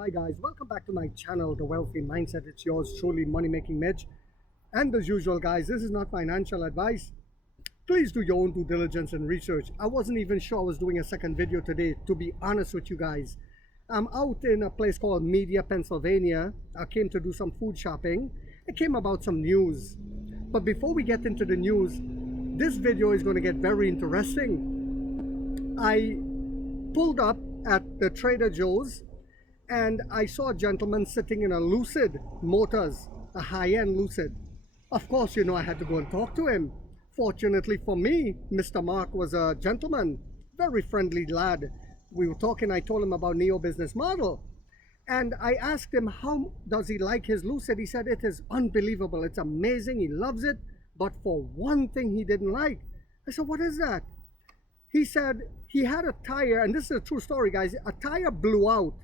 Hi guys, welcome back to my channel, The Wealthy Mindset. It's yours truly, Money Making Mitch. And as usual guys, this is not financial advice. Please do your own due diligence and research. I wasn't even sure I was doing a second video today, to be honest with you guys. I'm out in a place called Media, Pennsylvania. I came to do some food shopping. It came about some news. But before we get into the news, this video is going to get very interesting. I pulled up at the Trader Joe's and I saw a gentleman sitting in a Lucid Motors, a high-end Lucid. Of course, you know, I had to go and talk to him. Fortunately for me, Mr. Mark was a gentleman, very friendly lad. We were talking, I told him about Neo business model. And I asked him, how does he like his Lucid? He said, it is unbelievable. It's amazing. He loves it. But for one thing he didn't like. I said, what is that? He said he had a tire, and this is a true story, guys. A tire blew out.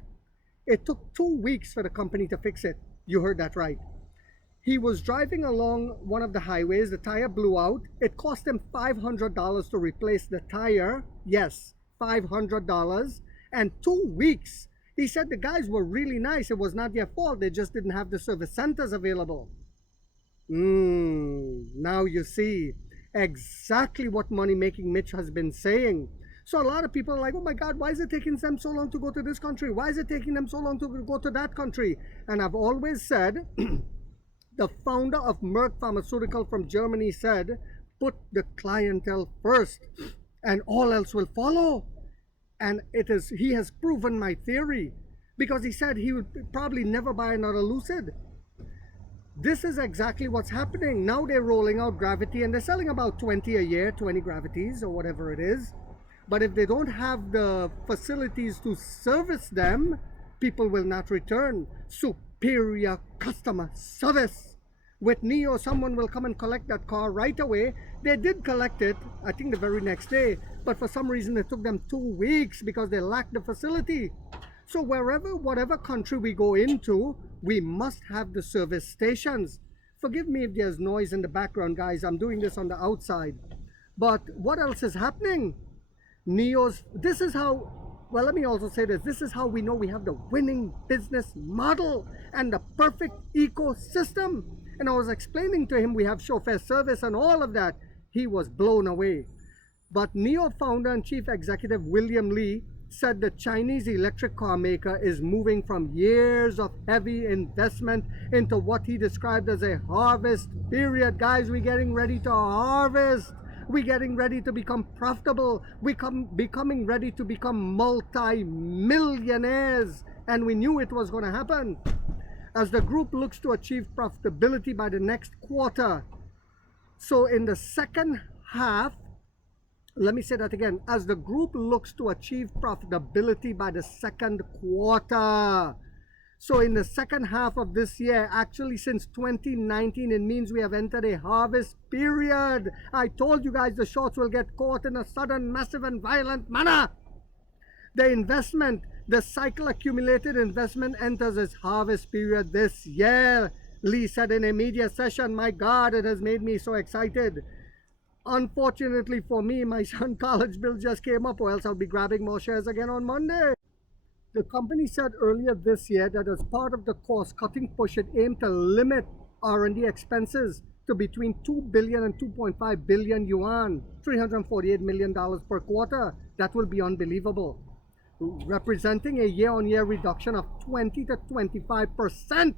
It took 2 weeks for the company to fix it. You heard that right. He was driving along one of the highways. The tire blew out. It cost him $500 to replace the tire. Yes, $500. And 2 weeks. He said the guys were really nice. It was not their fault. They just didn't have the service centers available. Now you see exactly what Money Making Mitch has been saying. So a lot of people are like, oh my God, why is it taking them so long to go to this country? Why is it taking them so long to go to that country? And I've always said, the founder of Merck Pharmaceutical from Germany said, put the clientele first and all else will follow. And he has proven my theory, because he said he would probably never buy another Lucid. This is exactly what's happening. Now they're rolling out Gravity and they're selling about 20 a year, 20 Gravities or whatever it is. But if they don't have the facilities to service them, people will not return. Superior customer service. With Neo, someone will come and collect that car right away. They did collect it, I think the very next day. But for some reason, it took them 2 weeks because they lacked the facility. So whatever country we go into, we must have the service stations. Forgive me if there's noise in the background, guys. I'm doing this on the outside. But what else is happening? This is how, well, let me also say this. This is how we know we have the winning business model and the perfect ecosystem. And I was explaining to him we have chauffeur service and all of that. He was blown away. But Neo founder and chief executive William Li said the Chinese electric car maker is moving from years of heavy investment into what he described as a harvest period. Guys, we're getting ready to harvest. We're getting ready to become profitable. We're becoming ready to become multi-millionaires. And we knew it was going to happen. As the group looks to achieve profitability by the next quarter. So in the second half, let me say that again. As the group looks to achieve profitability by the second quarter. So in the second half of this year, actually since 2019, it means we have entered a harvest period. I told you guys the shorts will get caught in a sudden, massive and violent manner. The cycle accumulated investment enters its harvest period this year. Lee said in a media session, my God, it has made me so excited. Unfortunately for me, my son's college bill just came up, or else I'll be grabbing more shares again on Monday. The company said earlier this year that as part of the cost-cutting push, it aimed to limit R&D expenses to between 2 billion and 2.5 billion yuan, $348 million per quarter. That will be unbelievable, representing a year-on-year reduction of 20 to 25%.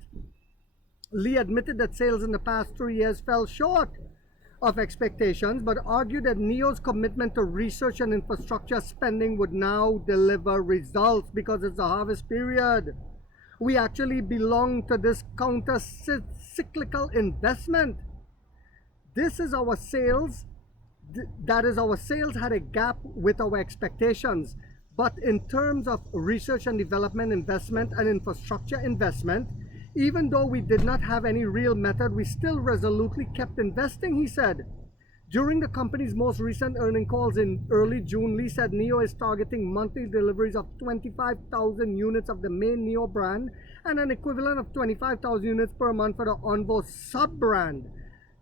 Lee admitted that sales in the past 3 years fell short of expectations, but argued that Neo's commitment to research and infrastructure spending would now deliver results because it's a harvest period. We actually belong to this counter-cyclical investment. This is our sales. That is, our sales had a gap with our expectations. But in terms of research and development investment and infrastructure investment, even though we did not have any real method, we still resolutely kept investing, he said. During the company's most recent earnings calls in early June, Lee said Neo is targeting monthly deliveries of 25,000 units of the main Neo brand and an equivalent of 25,000 units per month for the Onvo sub-brand.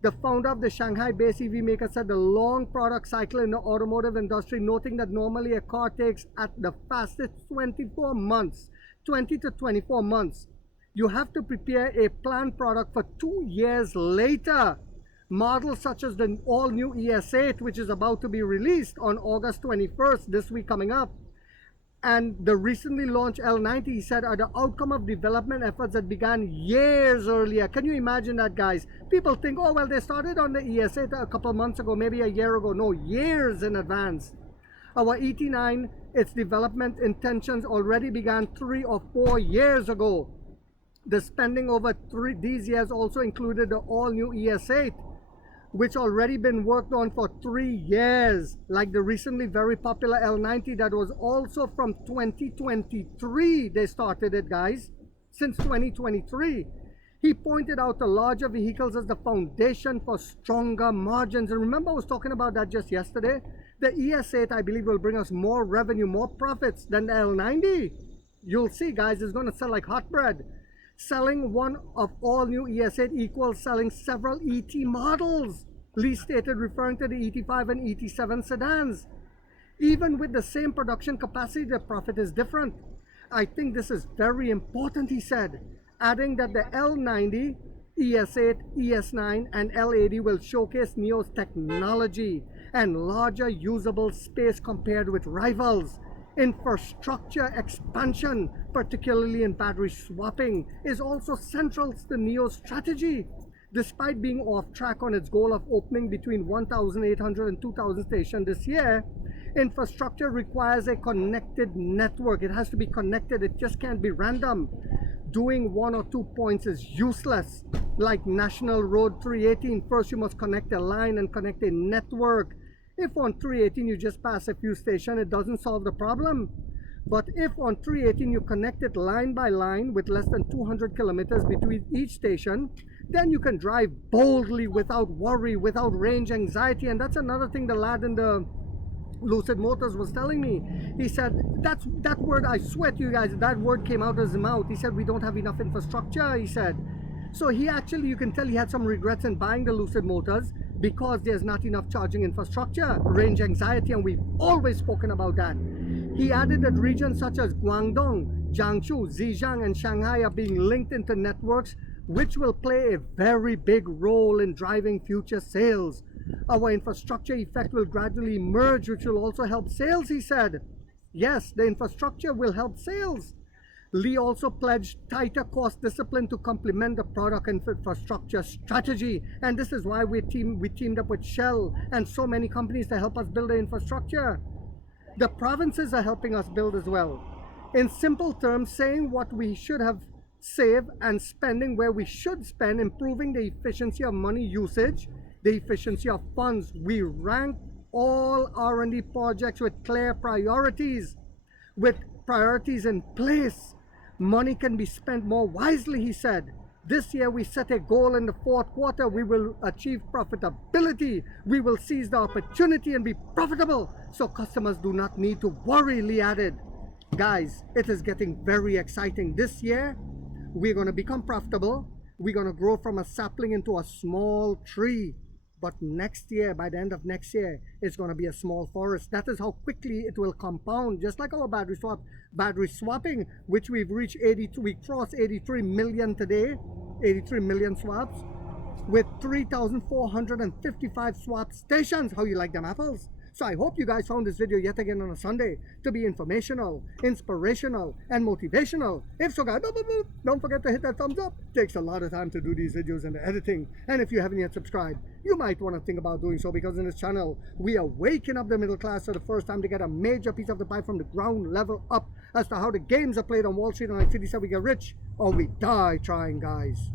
The founder of the Shanghai-based EV maker said the long product cycle in the automotive industry, noting that normally a car takes at the fastest 24 months, 20 to 24 months. You have to prepare a planned product for 2 years later. Models such as the all-new ES8, which is about to be released on August 21st, this week coming up, and the recently launched L90, he said, are the outcome of development efforts that began years earlier. Can you imagine that, guys? People think, oh, well, they started on the ES8 a couple of months ago, maybe a year ago. No, years in advance. Our ET9, its development intentions already began 3 or 4 years ago. The spending over these years also included the all-new ES8, which already been worked on for 3 years, like the recently very popular L90 that was also from 2023. They started it, guys, since 2023. He pointed out the larger vehicles as the foundation for stronger margins. And remember, I was talking about that just yesterday. The ES8, I believe, will bring us more revenue, more profits than the L90. You'll see, guys, it's going to sell like hot bread. Selling one of all new ES8 equals selling several ET models, Lee stated, referring to the ET5 and ET7 sedans. Even with the same production capacity, the profit is different. I think this is very important, he said, adding that the L90, ES8, ES9, and L80 will showcase NIO's technology and larger usable space compared with rivals. Infrastructure expansion, particularly in battery swapping, is also central to NIO's strategy. Despite being off track on its goal of opening between 1,800 and 2,000 stations this year, infrastructure requires a connected network. It has to be connected. It just can't be random. Doing 1 or 2 points is useless. Like National Road 318, first you must connect a line and connect a network. If on 318 you just pass a few stations, it doesn't solve the problem. But if on 318 you connect it line by line with less than 200 kilometers between each station, then you can drive boldly without worry, without range anxiety. And that's another thing the lad in the Lucid Motors was telling me. He said, that word, I swear to you guys, that word came out of his mouth. He said, we don't have enough infrastructure, he said. So he actually, you can tell he had some regrets in buying the Lucid Motors because there's not enough charging infrastructure, range anxiety, and we've always spoken about that. He added that regions such as Guangdong, Jiangsu, Zhejiang, and Shanghai are being linked into networks which will play a very big role in driving future sales. Our infrastructure effect will gradually emerge, which will also help sales, he said. Yes, the infrastructure will help sales. Lee also pledged tighter cost discipline to complement the product and infrastructure strategy. And this is why we teamed up with Shell and so many companies to help us build the infrastructure. The provinces are helping us build as well. In simple terms, saying what we should have saved and spending where we should spend, improving the efficiency of money usage, the efficiency of funds. We rank all R&D projects with clear priorities. With priorities in place, money can be spent more wisely, he said. This year we set a goal in the fourth quarter. We will achieve profitability. We will seize the opportunity and be profitable so customers do not need to worry, Lee added. Guys, it is getting very exciting. This year, we're going to become profitable. We're going to grow from a sapling into a small tree. But next year, by the end of next year, it's going to be a small forest. That is how quickly it will compound, just like our battery swapping, which we've reached we crossed 83 million today, 83 million swaps, with 3,455 swap stations. How you like them apples? So I hope you guys found this video yet again on a Sunday to be informational, inspirational, and motivational. If so, guys, don't forget to hit that thumbs up. It takes a lot of time to do these videos and the editing. And if you haven't yet subscribed, you might want to think about doing so, because in this channel, we are waking up the middle class for the first time to get a major piece of the pie from the ground level up as to how the games are played on Wall Street. And like 50 said, we get rich or we die trying, guys.